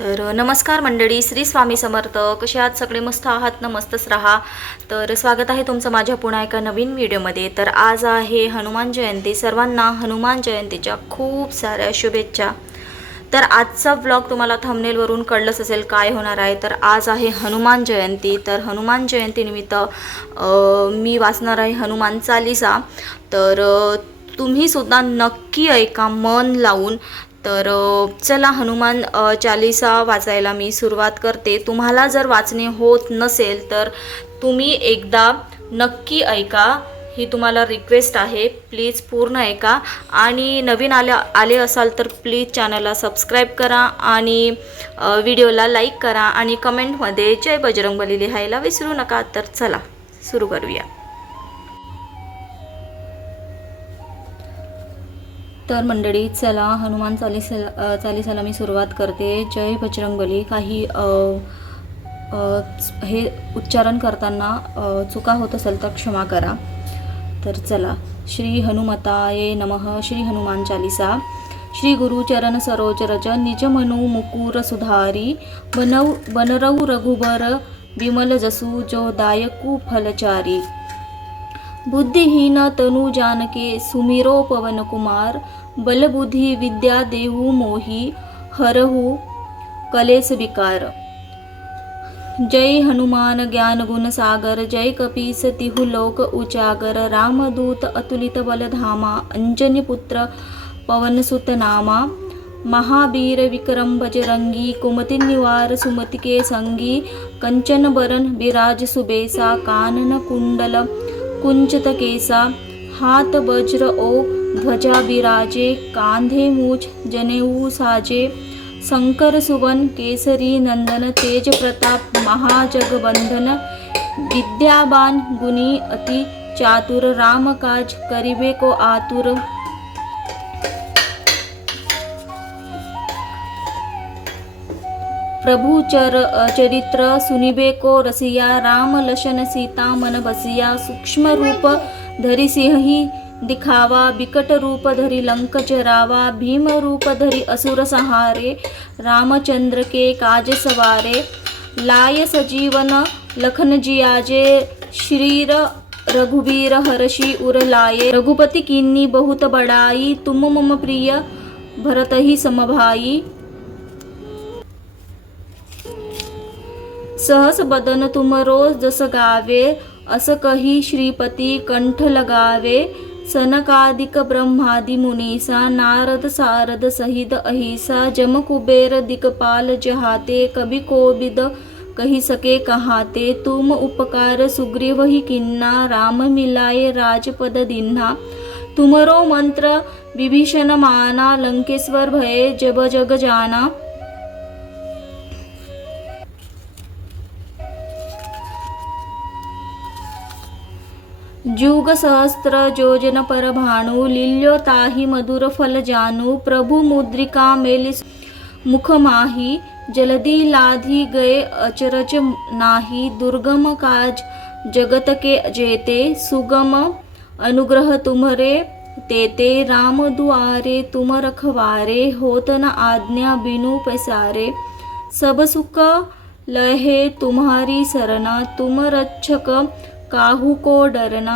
तर नमस्कार मंडळी, श्री स्वामी समर्थ. कसे आहात सगळे? मस्त आहात ना? मस्तच राहा. तर स्वागत आहे तुमचं माझ्या पुन्हा एका नवीन व्हिडिओमध्ये. तर आज आहे हनुमान जयंती. सर्वांना हनुमान जयंतीच्या खूप साऱ्या शुभेच्छा. तर आजचा व्लॉग तुम्हाला थंबनेलवरून कळलंच असेल काय होणार आहे. तर आज आहे हनुमान जयंती. तर हनुमान जयंतीनिमित्त मी वाचणार आहे हनुमान चालीसा. तर तुम्हीसुद्धा नक्की ऐका मन लावून. तर चला हनुमान चालीसा वाचायला मी सुरुवात करते. तुम्हाला जर वाचणे होत नसेल तर तुम्ही एकदा नक्की ऐका, ही तुम्हाला रिक्वेस्ट आहे. प्लीज पूर्ण ऐका आणि नवीन आले असाल तर प्लीज चॅनलला सबस्क्राईब करा आणि व्हिडिओला लाईक करा आणि कमेंटमध्ये जय बजरंगबली लिहायला विसरू नका. तर चला सुरू करूया. तर मंडळी चला हनुमान चालीसाला मी सुरुवात करते. जय बजरंगबली. काही हे उच्चारण करताना चुका होत असेल तर क्षमा करा. तर चला. श्री हनुमताये नमः. श्री हनुमान चालीसा. श्री गुरु चरण सरोज रज निज मनु मुकुर सुधारी बनरऊ रघुबर विमल जसु जो दायकु फलचारी बुद्धिहीन तनु जानके सुमिरो पवन कुमार बलबुद्धि विद्या देहु मोहि हरहु कलेस विकार. जय हनुमान ज्ञान गुण सागर जय कपीस तिहु लोक उजागर रामदूत अतुलित बलधामा अंजनी पुत्र पवन सुत नामा महावीर विक्रम बजरंगी कुमति निवार सुमति के संगी कंचन बरन विराज सुबेसा कानन कुंडल कुंचित केसा हाथ वज्र ओ ध्वजा विराजे कांधे मूछ जनेऊ साजे शंकर सुवन केसरी नंदन तेज प्रताप महाजगबंधन विद्यावान गुणी अति चातुर राम काज करिबे को आतुर. प्रभु चरित्र सुनिबे को रसिया राम लशन सीता मन बसिया. सूक्ष्म रूप धरि सिंहि दिखावा बिकट रूप धरि लंक जरावा. भीम रूप धरि असुर संहारे रामचंद्र के काज सवारे. लाय सजीवन लखन जियाजे श्रीर रघुवीर हर्षि उर लाए. रघुपति कीन्ही बहुत बड़ाई तुम मम प्रिय भरत ही समभाई. सहस बदन तुम रोज जस गावे अस कही श्रीपती कंठ लगावे. सनकादिक ब्रह्मादि मुनीसा नारद सारद सहित अहिसा. जम कुबेर दिक्पाल जहाते कभी कोबिद कही सके कहाते. तुम उपकार सुग्रीव ही किन्ना राम मिलाए राजपद दिन्हा. तुमरो मंत्र विभीषण माना लंकेश्वर भये जब जग जाना. जुग सहस्त्र जोजन पर भानु लील्यो ताहि मधुर फल जानु. प्रभु मुद्रिका मेलि मुख माही जलधि लाधि गए अचरज नाही. दुर्गम काज जगत के जेते सुगम अनुग्रह तुम्हरे तेते. राम दुआरे तुम रखवारे होत न आज्ञा बिनु पैसारे. सब सुख लहे तुम्हारी सरना तुम रक्षक काहू को डरना.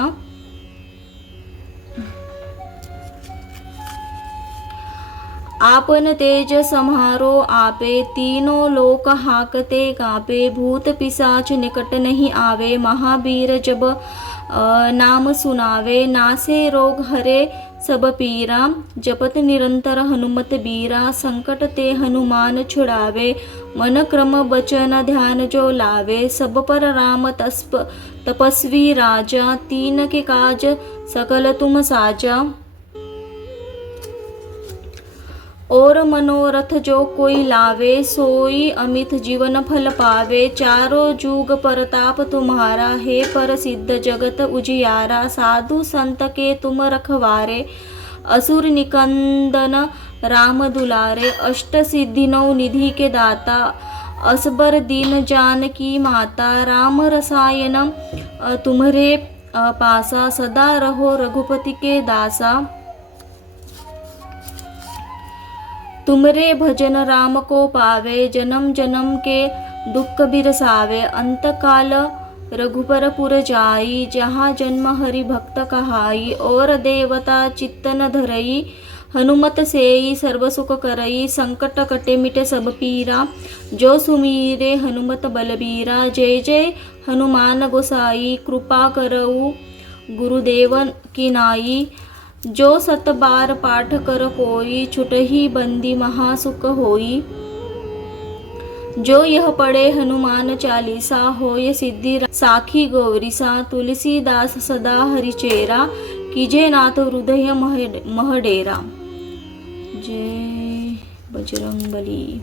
आपन तेज सम्हारो आपे तीनों लोक हाकते कापे. भूत पिशाच निकट नहीं आवे महावीर जब नाम सुनावे. नासे रोग हरे सब पीरा जपत निरंतर हनुमत बीरा. संकट ते हनुमान छुड़ावे मन क्रम बचन ध्यान जो लावे. सब पर राम तपस्वी राजा तीन के काज सकल तुम साजा. और मनोरथ जो कोई लावे सोई अमित जीवन फल पावे. चारों जुग परताप तुम्हारा है प्रसिद्ध जगत उजियारा. साधु संत के तुम रखवारे असुर निकंदन राम दुलारे. अष्ट सिद्धि नौ निधि के दाता असबर दीन जानकी माता. राम रसायन तुम्हरे पासा सदा रहो रघुपति के दासा. तुमरे भजन राम को पावे, जन्म जन्म के दुख बिरसावे। अंतकाल रघुपर पुर जाई, जहाँ जन्म हरि भक्त कहाई। और देवता चित्तन धरई, हनुमत सेई सर्व सुख करई। संकट कटे मिटे सब पीरा, जो सुमीरे हनुमत बलबीरा। जय जय हनुमान गोसाई, कृपा करऊ गुरुदेव की नाई। जो सत बार पाठ कर कोई, छुटही बंदी महासुख होई। जो यह पढ़े हनुमान चालीसा, होय सिद्धि साखी गौरीसा। तुलसीदास सदा हरिचेरा, कीजे नाथ हृदय महडेरा। जय बजरंगबली।